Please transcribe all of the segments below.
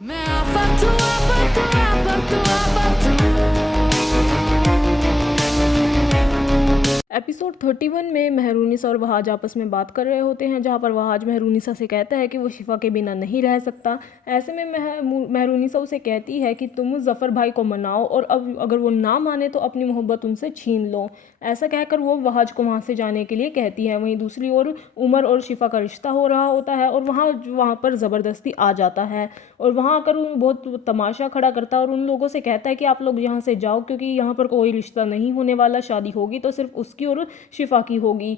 मैं एपिसोड 31 में मेहरुनिसा और वहाज आपस में बात कर रहे होते हैं, जहां पर वहाज मेहरुनिसा से कहता है कि वो शिफा के बिना नहीं रह सकता। ऐसे में मेहरुनिसा उसे कहती है कि तुम ज़फ़र भाई को मनाओ और अब अगर वो ना माने तो अपनी मोहब्बत उनसे छीन लो। ऐसा कहकर वो वहाज को वहाँ से जाने के लिए कहती है। वहीं दूसरी ओर उमर और शिफा का रिश्ता हो रहा होता है और वहाँ पर ज़बरदस्ती आ जाता है और वहाँ आकर बहुत तमाशा खड़ा करता है और उन लोगों से कहता है कि आप लोग यहाँ से जाओ, क्योंकि यहाँ पर कोई रिश्ता नहीं होने वाला, शादी होगी तो सिर्फ उसकी और शिफा की होगी।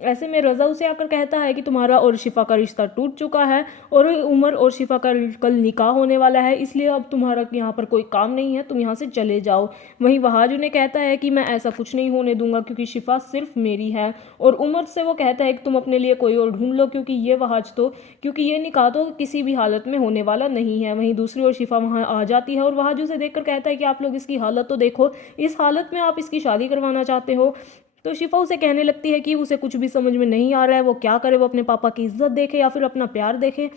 ऐसे में रज़ा उसे आकर कहता है कि तुम्हारा और शिफा का रिश्ता टूट चुका है और उमर और शिफा का कल निकाह होने वाला है, इसलिए अब तुम्हारा यहाँ पर कोई काम नहीं है, तुम यहाँ से चले जाओ। वहीं वहाज उन्हें कहता है कि मैं ऐसा कुछ नहीं होने दूंगा क्योंकि शिफा सिर्फ मेरी है। और उमर से वो कहता है कि तुम अपने लिए कोई और ढूंढ लो, क्योंकि ये निकाह तो किसी भी हालत में होने वाला नहीं है। वहीं दूसरी ओर शिफा वहाँ आ जाती है और वहाज उसे देखकर कहता है कि आप लोग इसकी हालत तो देखो, इस हालत में आप इसकी शादी करवाना चाहते हो। तो शिफा उसे कहने लगती है कि उसे कुछ भी समझ में नहीं आ रहा है, वो क्या करे, वो अपने पापा की इज्जत देखे या फिर अपना प्यार देखे।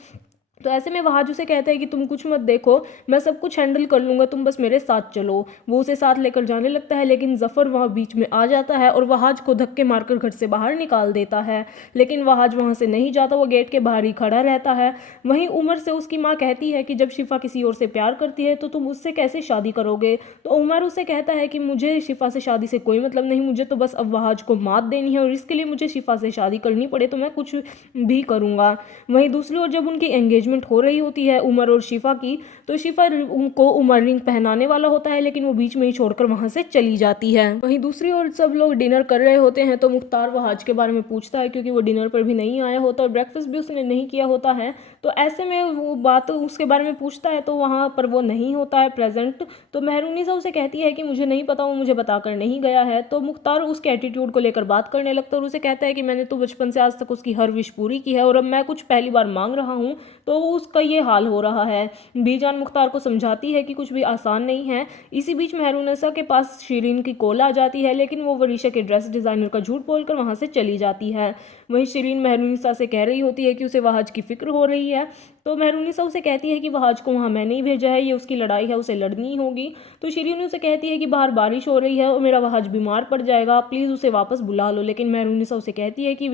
तो ऐसे में वहाज उसे कहता है कि तुम कुछ मत देखो, मैं सब कुछ हैंडल कर लूँगा, तुम बस मेरे साथ चलो। वो उसे साथ लेकर जाने लगता है, लेकिन ज़फ़र वहाँ बीच में आ जाता है और वहाज को धक्के मारकर घर से बाहर निकाल देता है। लेकिन वहाज वहाँ से नहीं जाता, वो गेट के बाहर ही खड़ा रहता है। वहीं उमर से उसकी माँ कहती है कि जब शिफा किसी और से प्यार करती है तो तुम उससे कैसे शादी करोगे। तो उमर उसे कहता है कि मुझे शिफा से शादी से कोई मतलब नहीं, मुझे तो बस अब वहाज को मात देनी है और इसके लिए मुझे शिफा से शादी करनी पड़े तो मैं कुछ भी करूँगा। वहीं दूसरी ओर जब उनकी एंगेजमेंट हो रही होती है उमर और शिफा की, तो शिफा उनको उमर रिंग पहनाने वाला होता है, लेकिन वो बीच में ही छोड़कर वहां से चली जाती है। वहीं दूसरी ओर सब लोग डिनर कर रहे होते हैं तो मुख्तार वहाज के बारे में पूछता है, क्योंकि वो डिनर पर भी नहीं आया होता और ब्रेकफास्ट भी उसने नहीं किया होता है। तो ऐसे में वो बात उसके बारे में पूछता है तो वहाँ पर वो नहीं होता है प्रेजेंट। तो मेहरुनिसा उसे कहती है कि मुझे नहीं पता, वो मुझे बताकर नहीं गया है। तो मुख्तार उसके एटीट्यूड को लेकर बात करने लगता है और उसे कहता है कि मैंने तो बचपन से आज तक उसकी हर विश पूरी की है और अब मैं कुछ पहली बार मांग रहा हूँ तो उसका ये हाल हो रहा है। बीजान मुख्तार को समझाती है कि कुछ भी आसान नहीं है। इसी बीच मेहरुनिसा के पास शिरीन की कॉल आ जाती है, लेकिन वो वरीशा के ड्रेस डिज़ाइनर का झूठ बोलकर वहाँ से चली जाती है। वहीं शिरीन मेहरुनिसा से कह रही होती है कि उसे वहाज की फिक्र हो रही है। तो मेहरुनिसा उसे कहती है कि वहाज को वहाँ मैंने ही भेजा है, ये उसकी लड़ाई है, उसे लड़नी होगी। तो शिरीन उसे कहती है कि बाहर बारिश हो रही है और मेरा वहाज बीमार पड़ जाएगा, प्लीज़ उसे वापस बुला लो। लेकिन मेहरुनिसा उसे कहती है कि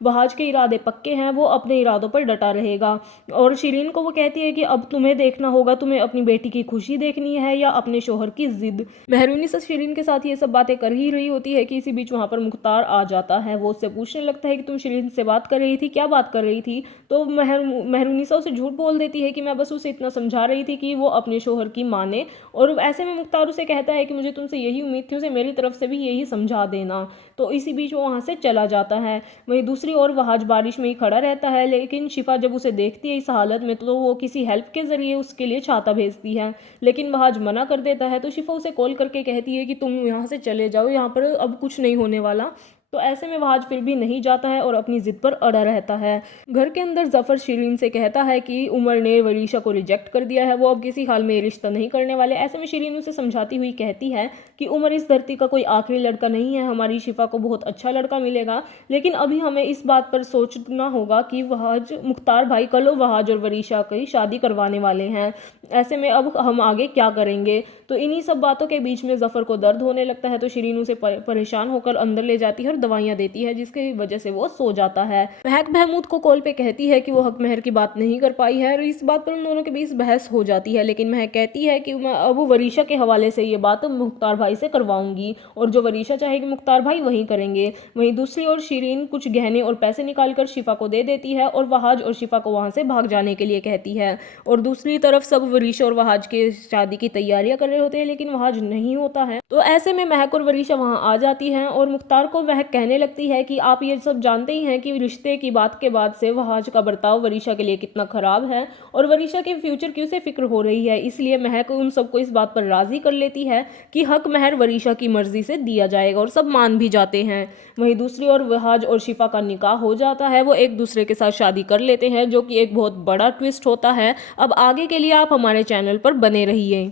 वहाज के इरादे पक्के हैं, वो अपने इरादों पर डटा रहेगा। और शिरीन को वो कहती है कि अब तुम्हें देखना होगा, तुम्हें अपनी बेटी की खुशी देखनी है या अपने शोहर की जिद। मेहरुनिसा शिरीन के साथ ये सब बातें कर ही रही होती है कि इसी बीच वहाँ पर मुख्तार आ जाता है। वो उससे पूछने लगता है कि तुम शिरीन से बात कर रही थी, क्या बात कर रही थी। तो मेहरुनिसा उसे झूठ बोल देती है कि मैं बस उसे इतना समझा रही थी कि वो अपने शोहर की माने। और ऐसे में मुख्तार उसे कहता है कि मुझे तुमसे यही उम्मीद थी, उसे मेरी तरफ से भी यही समझा देना। तो इसी बीच वो वहाँ से चला जाता है। वहीं दूसरी ओर वहाज बारिश में ही खड़ा रहता है, लेकिन शिफा जब उसे देखती है इस हालत में तो वो किसी हेल्प के जरिए उसके लिए छाता भेजती है, लेकिन वहाज मना कर देता है। तो शिफा उसे कॉल करके कहती है कि तुम यहाँ से चले जाओ, यहाँ पर अब कुछ नहीं होने वाला। तो ऐसे में वहाज फिर भी नहीं जाता है और अपनी जिद पर अड़ा रहता है। घर के अंदर ज़फ़र शिरीन से कहता है कि उमर ने वरीशा को रिजेक्ट कर दिया है, वो अब किसी हाल में ये रिश्ता नहीं करने वाले। ऐसे में शिरीन उसे समझाती हुई कहती है कि उमर इस धरती का कोई आखिरी लड़का नहीं है, हमारी शिफा को बहुत अच्छा लड़का मिलेगा, लेकिन अभी हमें इस बात पर सोचना होगा कि वहाज मुख्तार भाई कल वहाज और वरीशा की शादी करवाने वाले हैं। ऐसे में अब हम आगे क्या करेंगे। तो इन्हीं सब बातों के बीच में ज़फ़र को दर्द होने लगता है, तो शिरीन उसे परेशान होकर अंदर ले जाती है और दवाइयाँ देती है, जिसकी वजह से वो सो जाता है। महक महमूद को कॉल पे कहती है कि वो हक महर की बात नहीं कर पाई है और इस बात पर उन दोनों के बीच बहस हो जाती है, लेकिन महक कहती है कि मैं अब वरीशा के हवाले से ये बात मुख्तार भाई से करवाऊंगी और जो वरीशा चाहेगी मुख्तार भाई वही करेंगे। वहीं दूसरी ओर शिरीन कुछ गहने और पैसे निकाल कर शिफा को दे देती है और वहाज और शिफा को वहाँ से भाग जाने के लिए कहती है। और दूसरी तरफ सब वरीशा और वहाज के शादी की तैयारियां कर रहे होते हैं, लेकिन वहाज नहीं होता है। तो ऐसे में महक और वरीशा वहाँ आ जाती हैं और मुख्तार को वह कहने लगती है कि आप ये सब जानते ही हैं कि रिश्ते की बात के बाद से वहाज का बर्ताव वरीशा के लिए कितना खराब है और वरीशा के फ्यूचर की उसे फिक्र हो रही है। इसलिए महक उन सबको इस बात पर राजी कर लेती है कि हक महर वरीशा की मर्जी से दिया जाएगा और सब मान भी जाते हैं। वहीं दूसरी ओर वहाज और शिफा का निकाह हो जाता है, वो एक दूसरे के साथ शादी कर लेते हैं, जो कि एक बहुत बड़ा ट्विस्ट होता है। अब आगे के लिए आप हमारे चैनल पर बने रहिए।